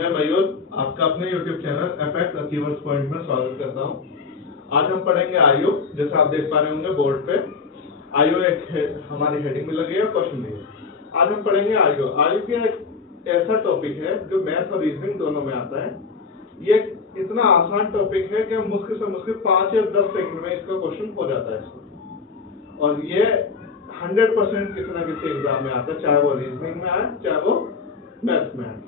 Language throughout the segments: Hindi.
मैं मयूर आपका अपने YouTube channel apex achievers point में स्वागत करता हूं। आज हम पढ़ेंगे आयु। जैसे आप देख पा रहे होंगे बोर्ड पे आयु एक हमारी हेडिंग में लगी है, क्वेश्चन भी है। आज हम पढ़ेंगे आयु। आयु का एक ऐसा टॉपिक है जो मैथ और रीजनिंग दोनों में आता है। ये इतना आसान टॉपिक है कि मुश्किल से मुश्किल 5 या 10 सेकंड में इसका क्वेश्चन हो जाता है और ये 100% किसी ना किसी एग्जाम में आता है, चाहे वो रीजनिंग में आए चाहे वो मैथ में आए।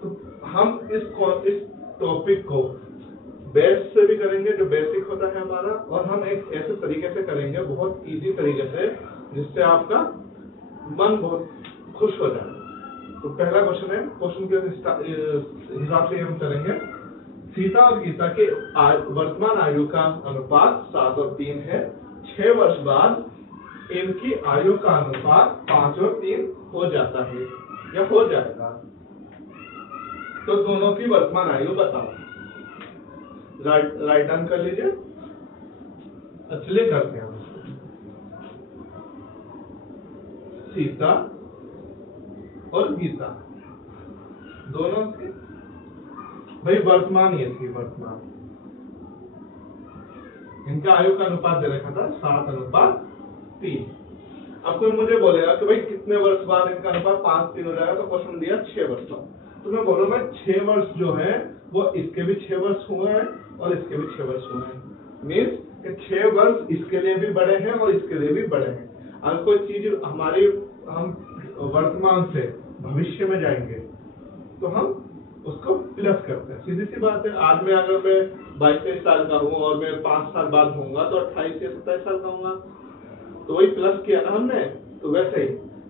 तो हम इस टॉपिक को बेस से भी करेंगे जो बेसिक होता है हमारा, और हम एक ऐसे तरीके से करेंगे, बहुत इजी तरीके से, जिससे आपका मन बहुत खुश हो जाए। तो पहला क्वेश्चन है, क्वेश्चन के हिसाब से हम चलेंगे। सीता और गीता के वर्तमान आयु का अनुपात 7 और 3 है। 6 वर्ष बाद इनकी आयु का अनुपात 5 और 3 हो जाता है या हो जाएगा। तो दोनों की वर्तमान आयु बताओ। राइट डाउन कर लीजिए। चलिए करते हैं। सीता और गीता दोनों की भाई वर्तमान ये थी, वर्तमान इनका आयु का अनुपात दे रखा था 7:3। अब कोई मुझे बोलेगा कि भाई कितने वर्ष बाद इनका अनुपात 5:3 हो जाएगा, तो क्वेश्चन दिया 6 वर्ष बाद। तो मैं बोलूंगा 6 वर्ष जो है वो इसके भी 6 वर्ष हुए हैं और इसके भी 6 वर्ष हुए हैं। मीन्स कि 6 वर्ष इसके लिए भी बड़े हैं और इसके लिए भी बड़े हैं। अगर कोई चीज हमारी हम वर्तमान से भविष्य में जाएंगे तो हम उसको प्लस करते हैं। सीधी सी बात है, आज में अगर मैं 22-23 साल का हूँ और मैं 5 साल बाद होऊंगा तो 28 या 27 साल का होऊंगा, तो वही प्लस किया ना हमने। तो वैसे ही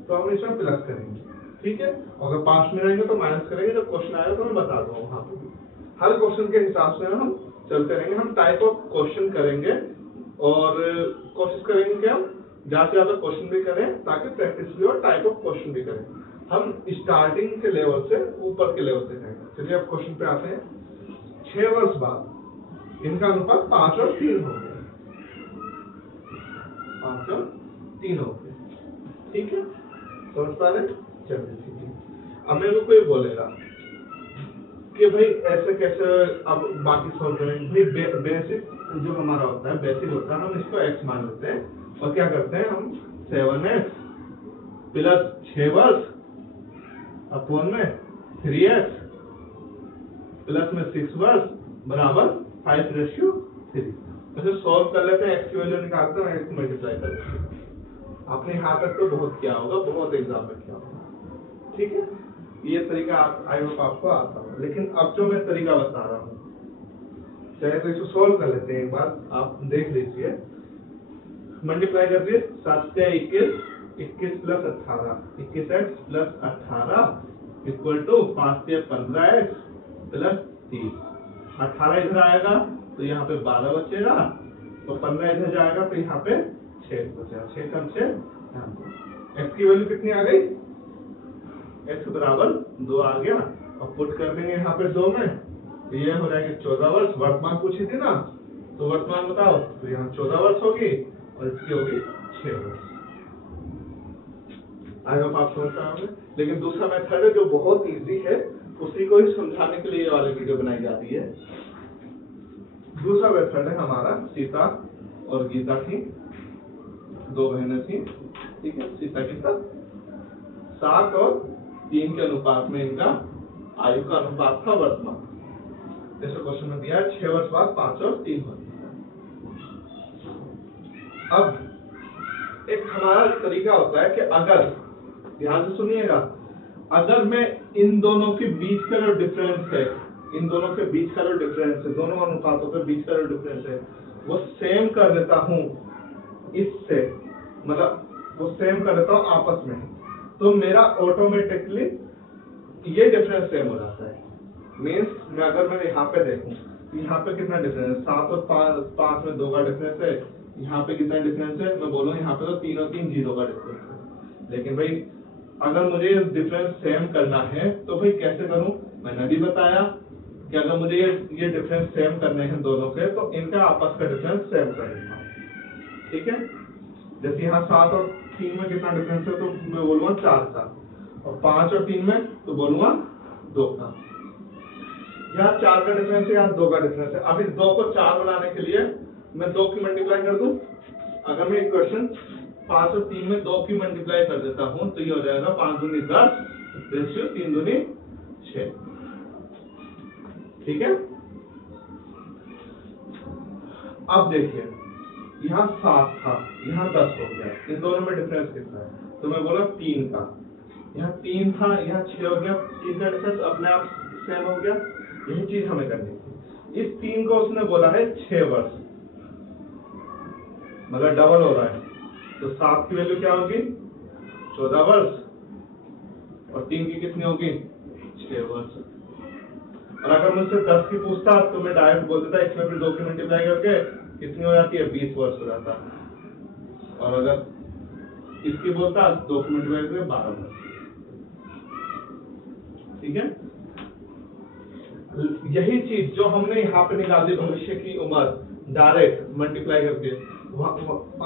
तो हम इसमें प्लस करेंगे, ठीक है। अगर पास में रहेंगे तो माइनस करेंगे। जब क्वेश्चन आएगा तो मैं बता दूंगा वहां पे भी। हर क्वेश्चन के हिसाब से हम चलते रहेंगे। हम टाइप ऑफ क्वेश्चन करेंगे और कोशिश करेंगे कि हम ज्यादा से ज्यादा क्वेश्चन भी करें ताकि प्रैक्टिस भी और टाइप ऑफ क्वेश्चन भी करें। हम स्टार्टिंग के लेवल से ऊपर के लेवल तक जाएंगे। चलिए अब क्वेश्चन पे आते हैं। 6 वर्ष बाद इनका अनुपात 5 और 3 हो गया। 5 और 3 हो गया, ठीक है। समझ पा रहे? चलिए ठीक है। अब मेरे को कोई बोलेगा कि भाई ऐसे कैसे, अब बाकी सॉल्व करेंगे। बेसिक जो हमारा होता है, बेसिक होता है, हम इसको x मान लेते हैं और क्या करते हैं हम 7x प्लस 6 वर्ष अपॉन में 3x प्लस में 6 वर्ष बराबर 5:3। ऐसे सॉल्व कर लेते हैं, x की वैल्यू निकालते हैं, x मल्टीप्लाई कर लेते हैं। आपने यहाँ तक तो बहुत किया होगा, बहुत एग्जाम में किया होगा, ठीक है। ये तरीका आई होप आपको आता होगा। लेकिन अब जो मैं तरीका बता रहा हूँ, चाहे तो इसको सॉल्व कर लेते हैं एक बार, आप देख लीजिए। मल्टीप्लाई कर दिए, 7 से 21, 21 plus 18, 21x plus 18 equal to 5 से 15x प्लस 30। 18 इधर आएगा तो यहाँ पे 12 बचेगा, तो 15 इधर जाएगा तो यहाँ पे 6 बचेगा। 6 कम 6, x की वैल्यू कितनी आ गई? x बराबर 2 आ गया और पुट कर देंगे यहाँ पे 2 में, तो ये हो जाएगा 14 वर्ष। वर्तमान पूछी थी ना, तो वर्तमान बताओ, तो यहाँ 14 वर्ष होगी और इसकी होगी 6 वर्ष। आई होप आप समझ पाओगे। लेकिन दूसरा मेथड है जो बहुत इजी है, उसी को ही समझाने के लिए ये वाली वीडियो बनाई जा रही है। दूसरा मेथड है हमारा, सीता और गीता की 2 बहनें थी, ठीक है। सीता गीता 7 और 3 के अनुपात में इनका आयु का अनुपात था वर्तमान। जैसे क्वेश्चन में दिया है 6 वर्ष बाद 5 और 3 होता है। अब एक हमारा तरीका होता है कि अगर, ध्यान से सुनिएगा, अगर मैं इन दोनों के बीच का जो डिफरेंस है, इन दोनों के बीच का जो डिफरेंस है, दोनों अनुपातों के बीच का जो डिफरेंस है, वो सेम कर देता हूं इससे, मतलब वो सेम कर देता हूं आपस में, तो मेरा ऑटोमेटिकली ये डिफरेंस सेम हो जाता है। मीन्स मैं अगर मैं यहाँ पे देखूं, यहाँ पे कितना डिफरेंस है? 7 और 5 में 2 का डिफरेंस है। यहाँ पे कितना डिफरेंस है? मैं बोलूँ यहाँ पे तो 3 और 3 0 का डिफरेंस है। लेकिन भाई अगर मुझे डिफरेंस सेम करना है तो भाई कैसे करूं? मैंने भी बताया कि अगर मुझे ये डिफरेंस सेम करने हैं दोनों के, तो इनका आपस का डिफरेंस सेम कर लेना, ठीक है। जैसे यहाँ 7 और 3 में कितना डिफरेंस है, तो मैं बोलूंगा 4 का, और 5 और 3 में तो बोलूंगा 2 का। यहाँ 4 का डिफरेंस है, यहाँ 2 का डिफरेंस है। अब इस 2 को 4 बनाने के लिए मैं 2 की मल्टीप्लाई कर दूं। अगर मैं इक्वेशन 5 और 3 में 2 की मल्टीप्लाई कर देता हूं तो ये हो जाएगा 5 दूनी 10 रेशियो 3 दूनी 6। ठीक है, अब देखिए यहाँ 7 था, यहाँ 10 हो गया, इन दोनों में डिफरेंस कितना है? तो मैं बोला 3 का, यहाँ 3 था, यहाँ 6 हो गया, 3 का डिफरेंस अपने आप सेम हो गया। यही चीज हमें करनी थी। इस 3 को उसने बोला है 6 वर्ष, मगर डबल हो रहा है, तो 7 की वैल्यू क्या होगी? 14 वर्ष, और 3 की कितनी होगी? 6 वर्ष। और अगर मुझसे 10 की पूछता तो मैं डायरेक्ट बोल देता इसमें भी 2 की मल्टीप्लाई करके कितनी हो जाती है? 20 वर्ष हो जाता। और अगर इसकी बोलता 2 की मल्टीप्लाई करके 12 वर्ष। ठीक है, यही चीज जो हमने यहाँ पे निकाली भविष्य की उम्र डायरेक्ट मल्टीप्लाई करके,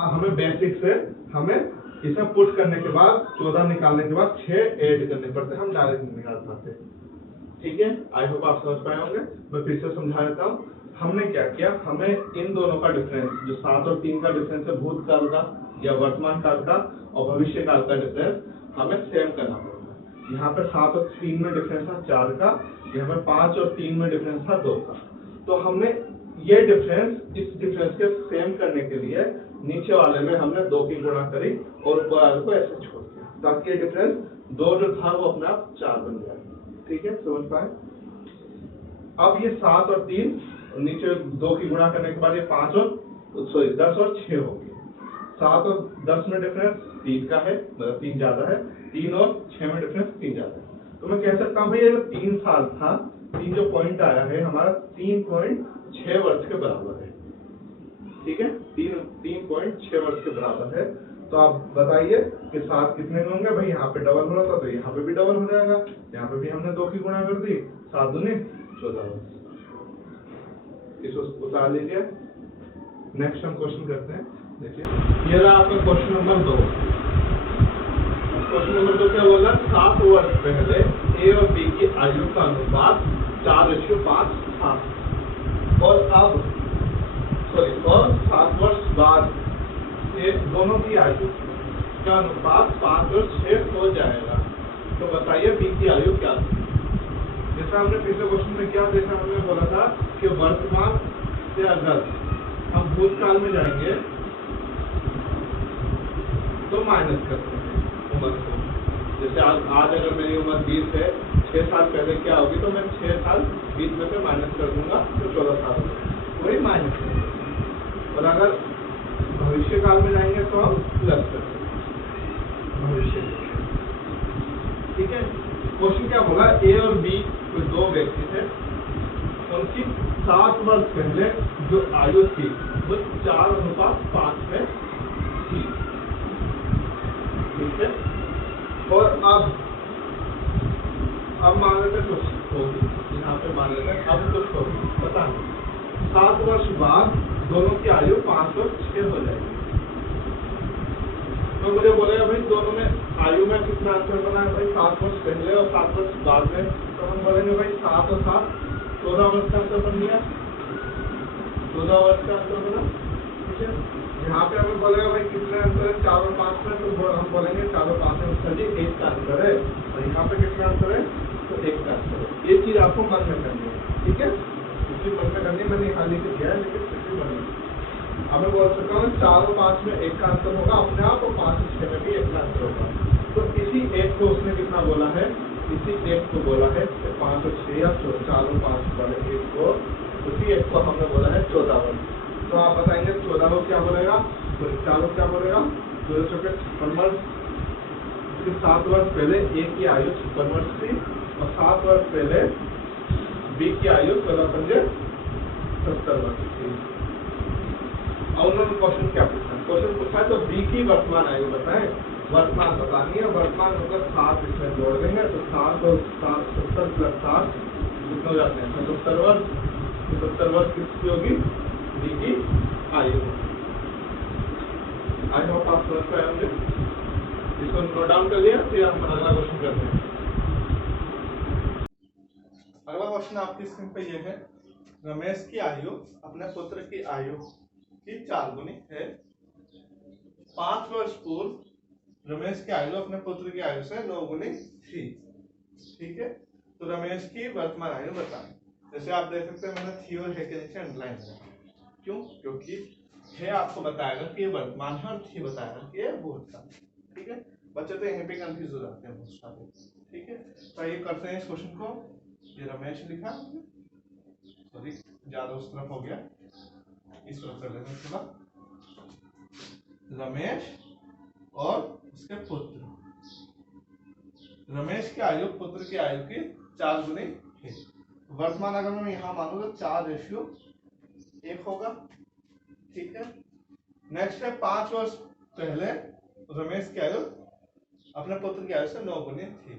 हमें बेसिक से हमें इसे पुट करने के बाद 14 निकालने के बाद 6 ऐड करने पड़ते, हम डायरेक्ट नहीं निकाल पाते। ठीक है, आई होप आप समझ पाए होंगे। मैं फिर से समझा देता हूँ। हमने क्या किया, हमें इन दोनों का डिफरेंस, जो 7 और 3 का डिफरेंस है भूतकाल का या वर्तमान काल का, और भविष्य काल का डिफरेंस हमें सेम करना पड़ता है। यहाँ पे 7 और 3 में डिफरेंस था 4 का, यहाँ पे 5 और 3 में डिफरेंस था 2 का। तो हमने ये डिफरेंस इस डिफरेंस के सेम करने के लिए नीचे वाले में हमने 2 की गुणा करी और ऊपर वाले को ऐसे छोड़ दिया, ताकि ये डिफरेंस 2 जो था वो अपने आप 4 बन जाए। ठीक है, समझ पाए? अब ये 7 और 3 नीचे 2 की गुणा करने के बाद ये 10 और 6 हो गए। 7 और 10 में डिफरेंस 3 का है, मतलब 3 ज्यादा है, 3 और 6 में डिफरेंस 3 ज्यादा है। तो मैं कह सकता हूँ भाई ये 3 साल था, 3 जो पॉइंट आया है हमारा 3.6 वर्ष के बराबर है। ठीक है, 3.6 वर्ष के बराबर है। तो आप बताइए कि 7 कितने में होंगे? भाई यहाँ पे डबल हो रहा था तो यहाँ पे भी डबल हो जाएगा, यहाँ पे भी हमने 2 की गुणा कर दी, 7 दूनी 14 वर्ष। इसको उतार लीजिए। नेक्स्ट हम क्वेश्चन करते हैं। देखिए, ये रहा आपका क्वेश्चन नंबर 2। क्वेश्चन नंबर 2 क्या बोला? 7 वर्ष पहले ए और बी की आयु का अनुपात 4:5 था, और 7 वर्ष बाद ये दोनों की आयु का अनुपात 5 और 6 हो जाएगा। तो बताइए बी की आयु क्या थी? जैसा हमने पिछले क्वेश्चन में क्या देखा, हमने बोला था कि वर्तमान से अगर हम भूतकाल में जाएंगे तो माइनस करते हैं उम्र को। जैसे आज अगर मेरी उम्र 20 है, 6 साल पहले क्या होगी, तो मैं 6 साल 20 में से माइनस कर दूंगा तो 14 साल होगा, वही माइनस करेंगे। और अगर भविष्य काल में जाएंगे तो हम प्लस करेंगे भविष्य। ठीक है, क्वेश्चन क्या बोला? ए और बी कोई 2 व्यक्ति थे, उनकी 7 वर्ष पहले जो आयु थी वो 4:5 में थी। ठीक है, और अब मान लेते कुछ होगी, यहाँ पे मान लेते हैं अब कुछ होगी, पता नहीं। 7 वर्ष बाद दोनों की आयु 5 और 6 हो जाएगी। तो मुझे बोलेगा भाई दोनों में आयु में कितना अंतर बना है? भाई 7 वर्ष पहले और 7 वर्ष बाद में। तो हम बोलेंगे भाई 7 और 7 14 वर्ष का अंतर बन गया, 14 वर्ष का अंतर बना। ठीक है, यहाँ पे हमें बोलेगा भाई कितने अंतर है? 4 और 5 में, तो हम बोलेंगे 4 और 5 में सर जी 1 का अंतर है, और यहाँ पे कितना अंतर है? तो 1 का अंतर है। ये चीज आपको मन में करनी है। ठीक है, इसलिए मन में करनी, मैंने यहाँ लिख दिया है, लेकिन फिर भी बनी। अब मैं बोल सकता हूँ 4 और 5 में 1 का अंतर होगा अपने आप, और 5 और 6 में भी 1 का अंतर होगा। तो इसी 1 को उसने कितना बोला है? इसी 1 को बोला है 5 और 6 या 4 और 5 वाले 1 को, उसी 1 को हमने बोला है 14 वर्ष। तो आप बताएंगे 14 को क्या बोलेगा? तो 4 को क्या बोलेगा? 56 वर्ष। 7 वर्ष पहले ए की आयु 56 वर्ष थी, और 7 वर्ष पहले बी की आयु 70 वर्ष थी। और उन्होंने क्वेश्चन क्या पूछा? क्वेश्चन पूछा तो बी की वर्तमान आयु बताएं। वर्तमान बतानी है, वर्तमान होकर 7 इसमें जोड़ देंगे तो 7 और 7 70 प्लस 7 कितने हो जाते हैं? 77 वर्ष। 77 वर्ष किसकी होगी? बी की आयु। आई होप आप समझ पाए होंगे। इसको नोट डाउन कर लिया, फिर हम अगला क्वेश्चन करते हैं। अगला क्वेश्चन आपकी स्क्रीन पे ये है, रमेश की आयु अपने पुत्र की आयु की 4 गुनी है। 5 वर्ष पूर्व रमेश की आयु अपने पुत्र की आयु से 9 गुनी थी। ठीक है, तो रमेश की वर्तमान आयु बताएं। जैसे आप देख सकते हैं मैंने थी और है के नीचे अंडरलाइन किया। क्यों? क्योंकि है आपको बताएगा कि ये वर्तमान है और थी बताएगा कि ये भूतकाल। ठीक है, बच्चे तो यहीं पे कंफ्यूज हो जाते हैं बहुत सारे। ठीक है, तो ये करते हैं इस क्वेश्चन को। ये रमेश लिखा, सॉरी ज्यादा उस तरफ हो गया, इस तरफ कर लेते हैं थोड़ा। रमेश और उसके पुत्र, रमेश की आयु पुत्र की आयु की 4 गुनी है। वर्तमान अगर मैं यहाँ मानू तो 4:1 होगा। ठीक है, नेक्स्ट है 5 वर्ष पहले रमेश की आयु अपने पुत्र की आयु से 9 गुनी थी।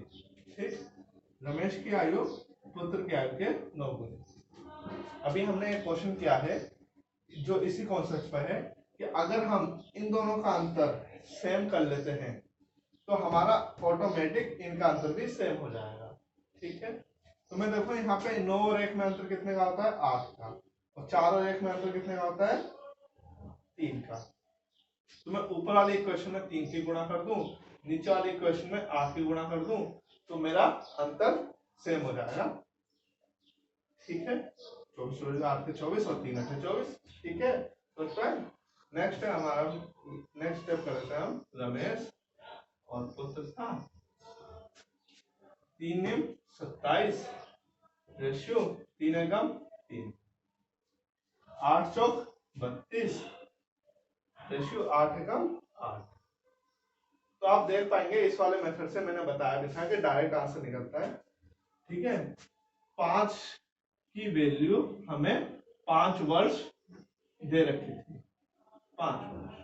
ठीक, रमेश की आयु पुत्र की आयु के 9 गुनी। अभी हमने एक क्वेश्चन किया है जो इसी कॉन्सेप्ट पर है कि अगर हम इन दोनों का अंतर सेम कर लेते हैं तो हमारा ऑटोमेटिक इनका अंतर भी सेम हो जाएगा। ठीक है, तो मैं देखो यहाँ पे 9 और 1 में अंतर कितने का होता है? 8 का। और 4 और 1 में अंतर कितने का होता है? 3 का। तो मैं ऊपर वाले इक्वेशन में 3 की गुणा कर दूं, नीचे वाले इक्वेशन में 8 की गुणा कर दूं, तो मेरा अंतर सेम हो जाएगा। ठीक है, 24 8 के 24 और 3 8 24। ठीक है, तो नेक्स्ट है हमारा, नेक्स्ट स्टेप करते हैं हम। रमेश और पुत्र था 3 27 रेशियो 3 एकम 3, 8 चौक 32 रेशियो 8 एकम 8। तो आप देख पाएंगे इस वाले मेथड से मैंने बताया भी था कि डायरेक्ट आंसर निकलता है। ठीक है, 5 की वैल्यू हमें 5 वर्ष दे रखी थी। 5 वर्ष,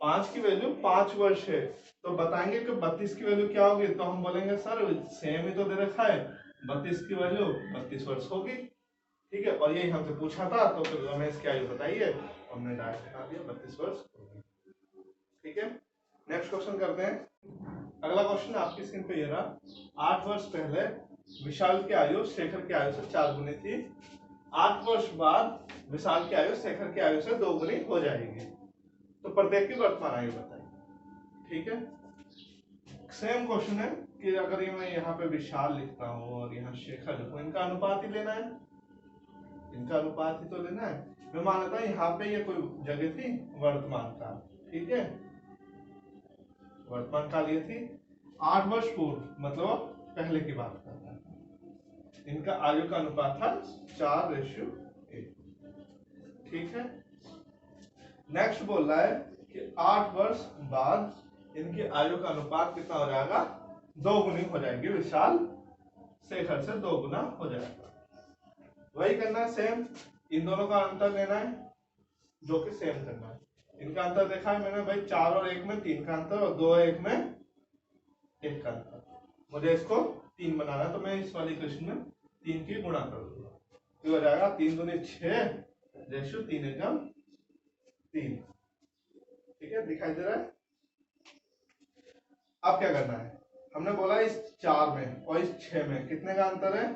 5 की वैल्यू 5 वर्ष है, तो बताएंगे कि 32 की वैल्यू क्या होगी? तो हम बोलेंगे सर सेम ही तो दे रखा है, 32 की वैल्यू 32 वर्ष होगी। ठीक है, और यही हमसे पूछा था, तो फिर रमेश की आयु बताइए, हमने डायरेक्ट बता दिया 32 वर्ष होगी। ठीक है, नेक्स्ट क्वेश्चन करते हैं। अगला क्वेश्चन आपकी स्क्रीन पे ये रहा। 8 वर्ष पहले विशाल की आयु शेखर की आयु से 4 गुनी थी। 8 वर्ष बाद विशाल की आयु शेखर की आयु से 2 गुनी हो जाएगी, तो प्रत्येक की वर्तमान आयु बताइए। ठीक है, सेम क्वेश्चन है कि अगर ये मैं यहाँ पे विशाल लिखता हूँ और यहाँ शेखर लिखूं, इनका अनुपात ही लेना है, इनका अनुपात ही तो लेना है। मैं मान लेता हूँ यहाँ पे ये कोई जगह थी वर्तमान काल। ठीक है, वर्तमान काल ये थी 8 वर्ष पूर्व, मतलब पहले की बात करता है। इनका आयु का अनुपात था 4:1। ठीक है, नेक्स्ट बोल रहा है कि 8 वर्ष बाद इनकी आयु का अनुपात कितना हो जाएगा? 2 गुनी हो जाएगी, विशाल शेखर से 2 गुना हो जाएगा। वही करना है सेम, इन दोनों का अंतर लेना है जो कि सेम करना है। इनका अंतर देखा है मैंने भाई, 4 और 1 में 3 का अंतर और 2 और 1 में 1 का अंतर। मुझे इसको 3 बनाना है, तो मैं इस वाली क्वेश्चन में 3 की गुणा कर दूंगा, तो हो जाएगा 3 दूनी 6 रेशियो 3 एकम 3। ठीक है, दिखाई दे रहा है? अब क्या करना है, हमने बोला इस 4 में और इस 6 में कितने का अंतर है?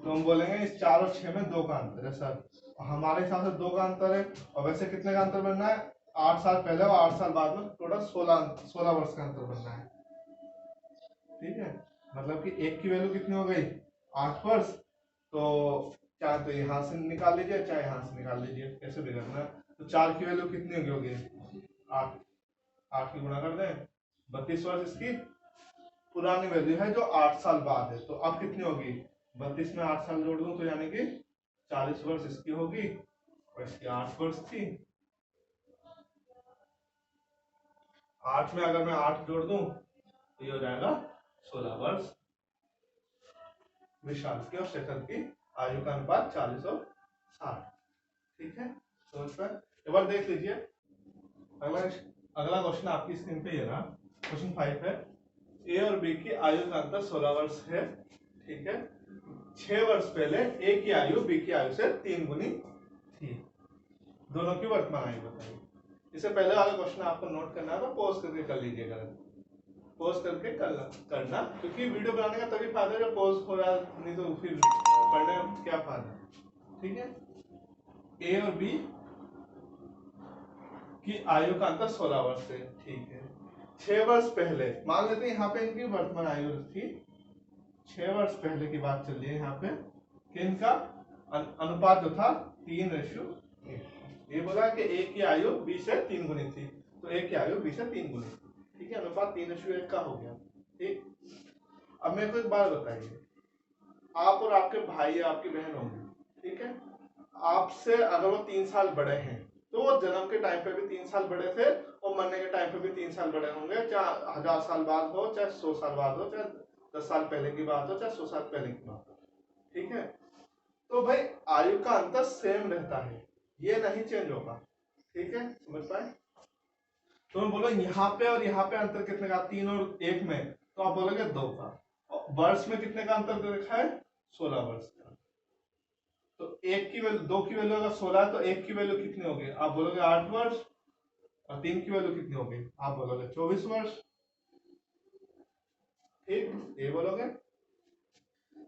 तो हम बोलेंगे इस 4 और 6 में 2 का अंतर है सर। हमारे हिसाब से 2 का अंतर है, और वैसे कितने का अंतर बनना है? 8 साल पहले और 8 साल बाद में टोटल 16 वर्ष का अंतर बनना है। ठीक है, मतलब कि एक की वैल्यू कितनी हो गई? 8 वर्ष। तो चाहे तो यहाँ से निकाल लीजिए, चाहे यहाँ से निकाल लीजिए, कैसे भी करना है। तो 4 की वैल्यू कितनी होगी? 8, 8 की गुणा कर दें, 32 वर्ष इसकी पुरानी वैल्यू है जो 8 साल बाद है। तो अब कितनी होगी? 32 में 8 साल जोड़ दूं तो यानी कि 40 वर्ष इसकी होगी, और इसकी 8 वर्ष थी। 8 में अगर मैं 8 जोड़ दूं तो ये हो जाएगा 16 वर्ष। विशाल की और शेखर की आयु का अनुपात 40 और 60। ठीक है, तो इस पर एक बार देख लीजिए। अगला क्वेश्चन आपकी स्क्रीन पे ये रहा, क्वेश्चन 5 है। ए और बी की आयु का अंतर 16 वर्ष है। ठीक है, 6 वर्ष पहले ए की आयु बी की आयु से 3 गुनी थी। दोनों की वर्तमान आयु बताइए। इससे पहले वाला क्वेश्चन आपको नोट करना है तो पॉज करके कर लीजिएगा। पॉज करके करना क्योंकि वीडियो बनाने का तभी फायदा जब पॉज हो रहा, नहीं तो फिर पढ़ने में क्या फायदा। ठीक है, ए और बी की आयु का अंतर 16 वर्ष है। ठीक है, 6 वर्ष पहले मान लेते हैं यहाँ पे इनकी वर्तमान आयु थी 6 वर्ष पहले की बात चल रही है यहाँ पे कि इनका अनुपात जो था 3:1। ये बोला कि ए की आयु बी से 3 गुनी थी, तो ए की आयु बी से 3 गुनी थी। ठीक है, अनुपात 3:1 का हो गया। ठीक, अब मेरे को एक बात बताइए, आप और आपके भाई या आपकी बहन होंगे, ठीक है, आपसे अगर वो 3 साल बड़े हैं तो वो जन्म के टाइम पे भी 3 साल बड़े थे और मरने के टाइम पे भी 3 साल बड़े होंगे, चाहे 1000 साल बाद हो, चाहे 100 साल बाद हो, चाहे 10 साल पहले की बात हो, चाहे 100 साल पहले की बात हो। ठीक है, तो भाई आयु का अंतर सेम रहता है, ये नहीं चेंज होगा। ठीक है, समझ पाए? तो मैं बोलो यहाँ पे और यहाँ पे अंतर कितने का, 3 और 1 में, तो आप बोलोगे 2 का। वर्ष में कितने का अंतर दे रखा है, 16 वर्ष का। तो 1 की वैल्यू 2 की वैल्यू अगर 16 तो 1 की वैल्यू कितनी होगी, आप बोलोगे 8 वर्ष, और 3 की वैल्यू कितनी होगी, आप बोलोगे 24 वर्ष। ठीक, ये बोलोगे।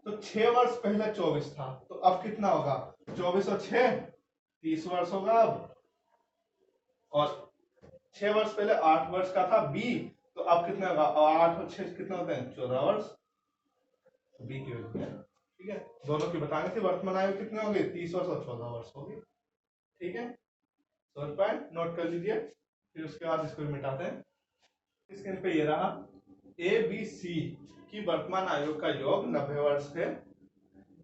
तो 6 वर्ष पहले 24 था, तो अब कितना होगा, 24 और 6 30 वर्ष होगा अब। और 6 वर्ष पहले 8 वर्ष का था बी, तो अब कितना होगा, 8 और 6 कितना होते हैं, 14 वर्ष। बी की वैल्यू है। ठीक है, दोनों की बतानी थी, वर्तमान आयु कितनी होगी, 30 वर्ष और 14 वर्ष होगी। ठीक है, समझ पाए, नोट कर लीजिए, फिर उसके बाद इसको मिटाते हैं। स्क्रीन पे ये रहा, ए बी सी की वर्तमान आयु का योग 90 वर्ष है।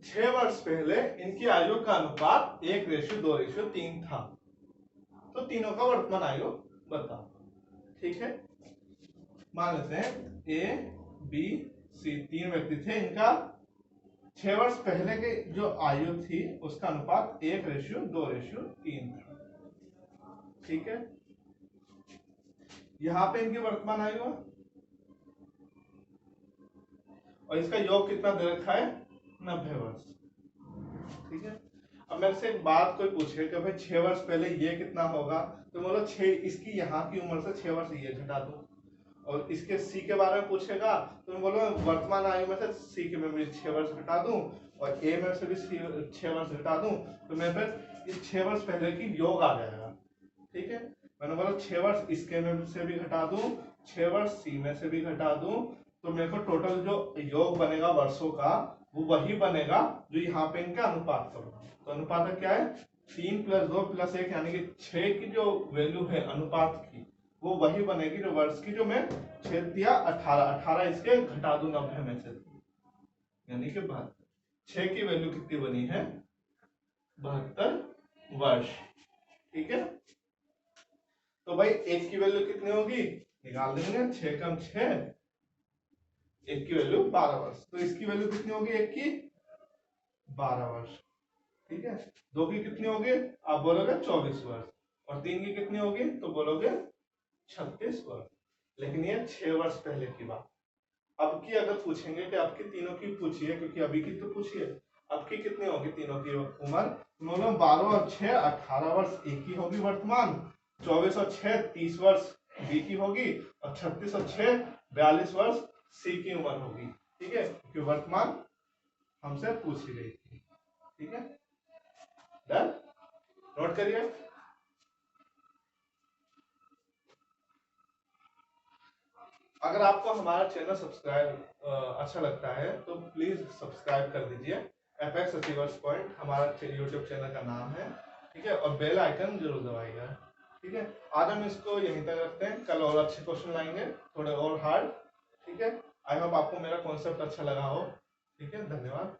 6 वर्ष पहले इनकी आयु का अनुपात 1:2:3 था, तो तीनों का वर्तमान आयु बताओ। ठीक है, मान लेते हैं ए बी सी 3 व्यक्ति थे, इनका 6 वर्ष पहले के जो आयु थी उसका अनुपात 1:2:3 था। ठीक है, यहां पे इनकी वर्तमान आयु और इसका योग कितना दे रखा है, 90 वर्ष। ठीक है, अब मेरे से एक बात कोई पूछे कि भाई 6 वर्ष पहले ये कितना होगा, तो बोलो 6 इसकी यहाँ की उम्र से 6 वर्ष ये घटा दो। और इसके सी के बारे में पूछेगा तो मैं बोलो वर्तमान आयु में से सी के में 6 वर्ष घटा दूं और ए में से भी 6 वर्ष घटा दूं, तो मेरे पास इस 6 वर्ष पहले की योग आ जाएगा। ठीक है, मैंने बोला 6 वर्ष इसके में से भी घटा दूं, 6 वर्ष सी में से भी घटा दूं, तो मेरे को टोटल जो योग बनेगा वर्षों का वो वही बनेगा जो यहाँ पे इनका अनुपात करूंगा। तो अनुपात क्या है, 3 + 2 + 1 यानी कि 6 की जो वैल्यू है अनुपात की वो वही बनेगी जो वर्ष की, जो मैं छेद दिया 18 इसके घटा दूं 90 में से, यानी कि 6 की वैल्यू कितनी बनी है, 72 वर्ष। ठीक है, तो भाई 1 की वैल्यू कितनी होगी, निकाल देंगे, 6 कम 6, 1 की वैल्यू 12 वर्ष, तो इसकी वैल्यू कितनी होगी, 1 की 12 वर्ष। ठीक है, 2 की कितनी होगी, आप बोलोगे 24 वर्ष, और 3 की कितनी होगी, तो बोलोगे 36 वर्ष। लेकिन ये 6 वर्ष पहले की बात। अब की अगर पूछेंगे कि आपकी तीनों की पूछिए, क्योंकि अभी की तो पूछिए, अब की कितनी होगी तीनों की उम्र, मतलब 12 और 6 18 वर्ष एक ही होगी वर्तमान, 24 और 6 30 वर्ष बी की होगी, और 36 और 6 42 वर्ष सी की उम्र होगी। ठीक है, क्योंकि वर्तमान हमसे पूछी गई थी। ठीक है, डन, नोट करिए। अगर आपको हमारा चैनल सब्सक्राइब अच्छा लगता है तो प्लीज सब्सक्राइब कर दीजिए। एपेक्स अचीवर्स पॉइंट हमारा यूट्यूब चैनल का नाम है। ठीक है, और बेल आइकन जरूर दबाइएगा। ठीक है, आज हम इसको यहीं तक रखते हैं, कल और अच्छे क्वेश्चन लाएंगे, थोड़े और हार्ड। ठीक है, आई होप आपको मेरा कॉन्सेप्ट अच्छा लगा हो। ठीक है, धन्यवाद।